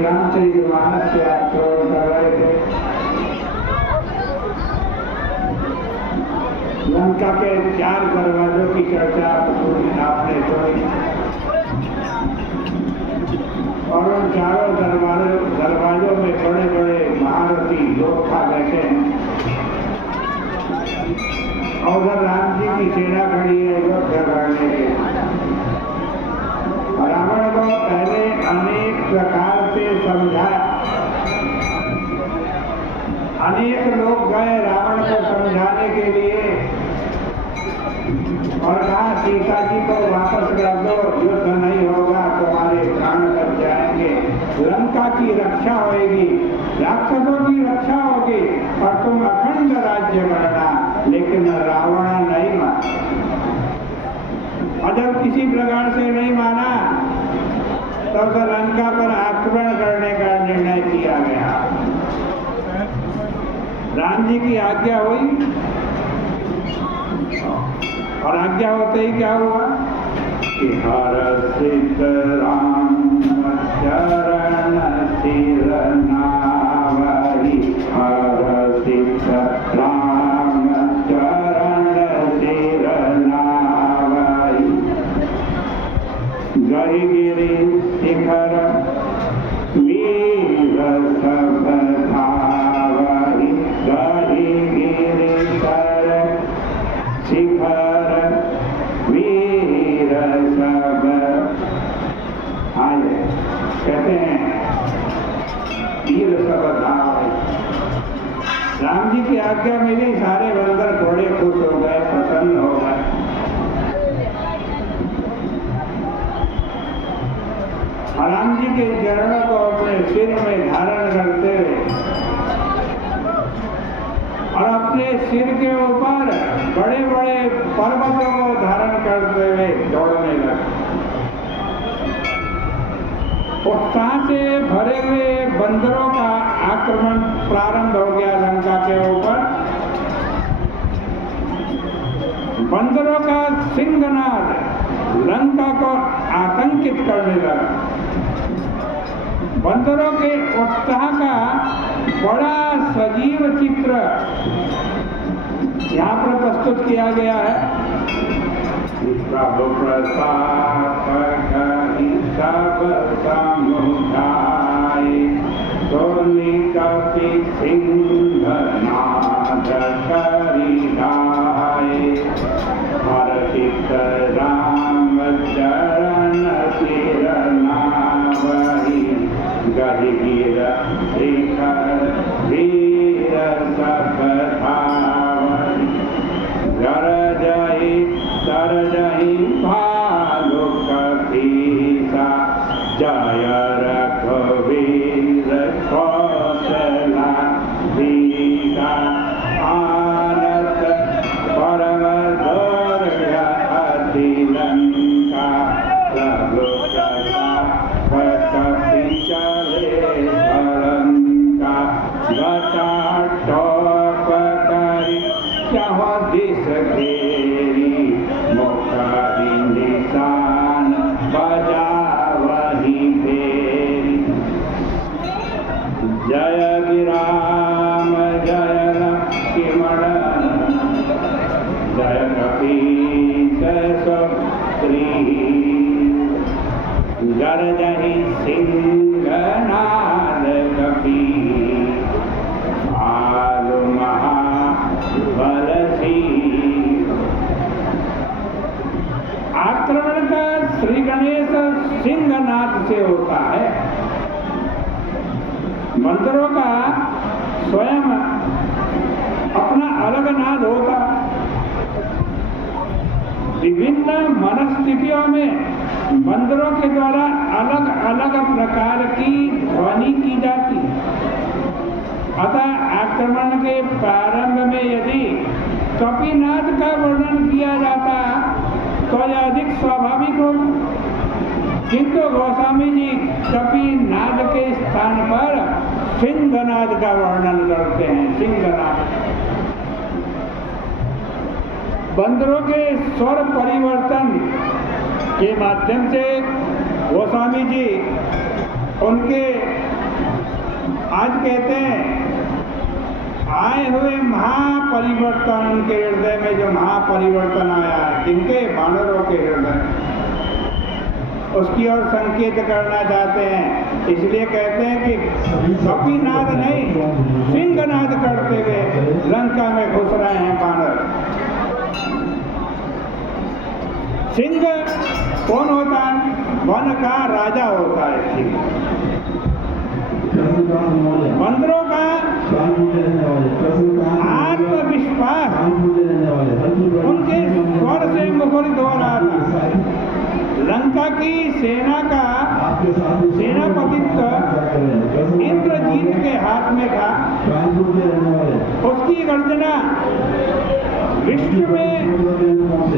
रामचरितमानस से आप श्रवण कर रहे थे। लंका के 4 दरवाजों की चर्चा आपने सुनी और उन चारों दरवाजों में बड़े बड़े महारथी योद्धा बैठे हैं और उधर राम जी की सेना खड़ी है युद्ध करने के। रावण को पहले अनेक प्रकार से समझाया, अनेक लोग गए रावण को समझाने के लिए और कहा सीता जी को वापस कर दो, युद्ध नहीं होगा, तुम्हारे प्राण कट जाएंगे, लंका की रक्षा होगी, राक्षसों की रक्षा होगी और तुम अखंड राज्य करना। लेकिन रावण नहीं माना और जब किसी प्रकार से नहीं माना तो लंका पर आक्रमण करने का निर्णय किया गया। राम जी की आज्ञा हुई और आज्ञा होते ही क्या हुआ कि हर्षित राम चरण सिर नावहि, हर्षित राम चरण सिर नावहि, गहि गिरि शिखर वीर सब धावहि, गहि गिरि शिखर वीर सब। आए कहते हैं वीर सब धावहि। राम जी की आज्ञा मिली, सारे बंदर थोड़े खुश हो गए, प्रसन्न हो गए। राम जी के चरणों को अपने सिर में धारण करते हुए और अपने सिर के ऊपर बड़े बड़े पर्वतों को धारण करते हुए दौड़ने लगे। उत्साह से भरे हुए बंदरों का आक्रमण प्रारंभ हो गया लंका के ऊपर बंदरों का सिंहनाद लंका को आतंकित करने लगा। बंदरों के उत्साह का बड़ा सजीव चित्र यहाँ पर प्रस्तुत किया गया है। प्रभु प्रसाद सब समुदाय सोनी कपि सिंहनाद करिधाय हर्षित राम चरण सिर नावहि गहिर शिखर वीर सब धावहि गरजहि तरजहि भालु कपीसा जय रघुवीर कौशला धीरा आनत परम दुर्ग अति लंका प्रभु कपि चले लंका घटा टॉप करि चह दिस घेरी मुखरि निशान बजावहि फेरी जय गिराम जय लक्ष्मण जय कपीस गरजहि सिंहनाद कपी भालु महाबलसी। आक्रमण का श्री गणेश सिंहनाद से होता है। मंत्रों का स्वयं अपना अलग नाद होता है। विभिन्न मनस्थितियों में मंत्रों के द्वारा अलग अलग प्रकार की ध्वनि की जाती है। अतः आक्रमण के प्रारंभ में यदि कपिनाद का वर्णन किया जाता तो यह अधिक स्वाभाविक होगा, किंतु गोस्वामी जी कपिनाद के स्थान पर सिंहनाद का वर्णन करते हैं। सिंहनाद बंदरों के स्वर परिवर्तन के माध्यम से गोस्वामी जी उनके आज कहते हैं आए हुए महापरिवर्तन, उनके हृदय में जो महापरिवर्तन आया है, किनके बानरों के हृदय, उसकी ओर संकेत करना चाहते हैं। इसलिए कहते हैं कि कपिनाद नहीं सिंहनाद करते हुए लंका में घुस रहे हैं बानर। सिंह कौन होता है? वन का राजा होता है सिंह। बंदरों का आत्मविश्वास उनके स्वर से मुखरित हो रहा था। लंका की सेना का सेनापतित्व इंद्रजीत के हाथ में था। उसकी गर्जना विश्व में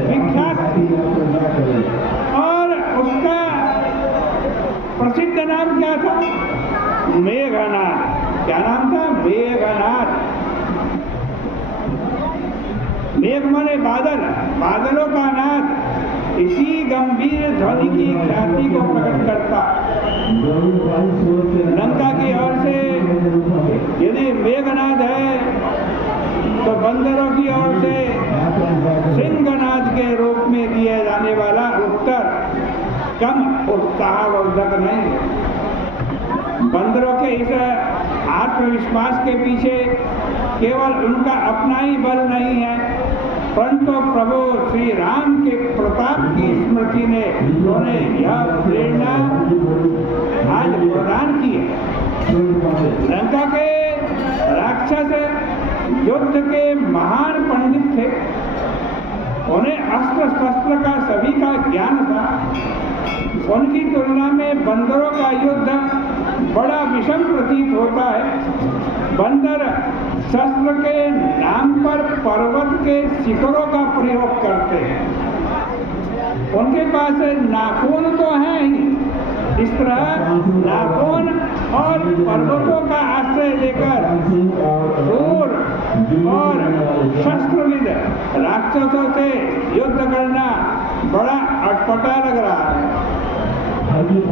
विख्यात थी और उसका प्रसिद्ध नाम क्या था? मेघनाद। क्या नाम था? मेघनाद। मेघ माने बादल, बादलों का नाद इसी गंभीर ध्वनि की ख्याति को प्रकट करता। लंका की ओर से यदि मेघनाद है तो बंदरों की ओर से सिंहनाद के रूप में दिया जाने वाला उत्तर कम उत्साहवर्धक नहीं। बंदरों के इस आत्मविश्वास के पीछे केवल उनका अपना ही बल नहीं है, परंतु प्रभु श्री राम के प्रताप की स्मृति ने उन्हें यह प्रेरणा आज प्रदान की है। लंका के राक्षस युद्ध के महान पंडित थे। उन्हें अस्त्र शस्त्र का सभी का ज्ञान था। उनकी तुलना में बंदरों का युद्ध बड़ा विषम प्रतीत होता है। बंदर शस्त्र के नाम पर पर्वत के शिखरों का प्रयोग करते हैं। उनके पास नाखून तो है ही, इस तरह नाखून और पर्वतों का आश्रय लेकर दूर और शस्त्र विद राक्षसों से युद्ध करना बड़ा अटपटा लग रहा है।